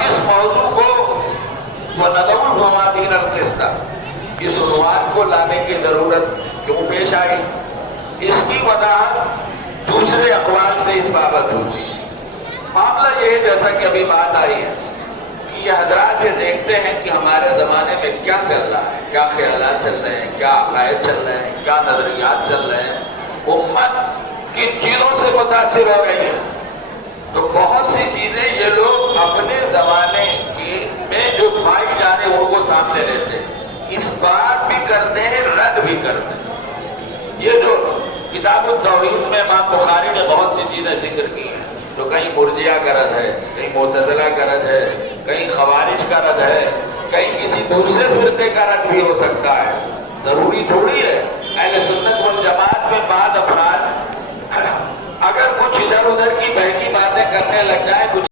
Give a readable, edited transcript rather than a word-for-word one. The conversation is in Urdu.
اب اس موضوع کو وَنَضَعُ الْمَوَازِينَ الْقِسْطَ اس عنوان کو لانے کی ضرورت کیوں پیش آئی؟ اس کی وضاحت دوسرے اقوال سے اس بابت ہوتی ہے۔ معاملہ یہ ہے جیسا کہ ابھی بات آئی ہے کہ یہ حضرات یہ دیکھتے ہیں کہ ہمارے زمانے میں کیا چل رہا ہے، کیا خیالات چل رہے ہیں، کیا عقائد چل رہے ہیں، کیا نظریات چل رہے ہیں، امت کن چیزوں سے متاثر ہو رہی ہے۔ تو بہت سی چیزیں یہ لوگ اپنے زمانے میں جو پائی جا رہے ہیں ان کو سامنے لیتے ہیں، اس بات بھی کرتے ہیں، رد بھی کرتے ہیں۔ یہ جو کتاب التوحید میں امام بخاری نے بہت سی چیزیں ذکر کی ہیں، تو کہیں مرجئہ کا رد ہے، کہیں معتزلہ کا رد ہے، کہیں خوارج کا رد ہے، کہیں کسی دوسرے فرقے کا رد بھی ہو سکتا ہے۔ ضروری تھوڑی ہے اہل سنت والجماعت میں بعض افراد اگر کچھ ادھر ادھر کی بہتی باتیں کرنے لگ جائیں، کچھ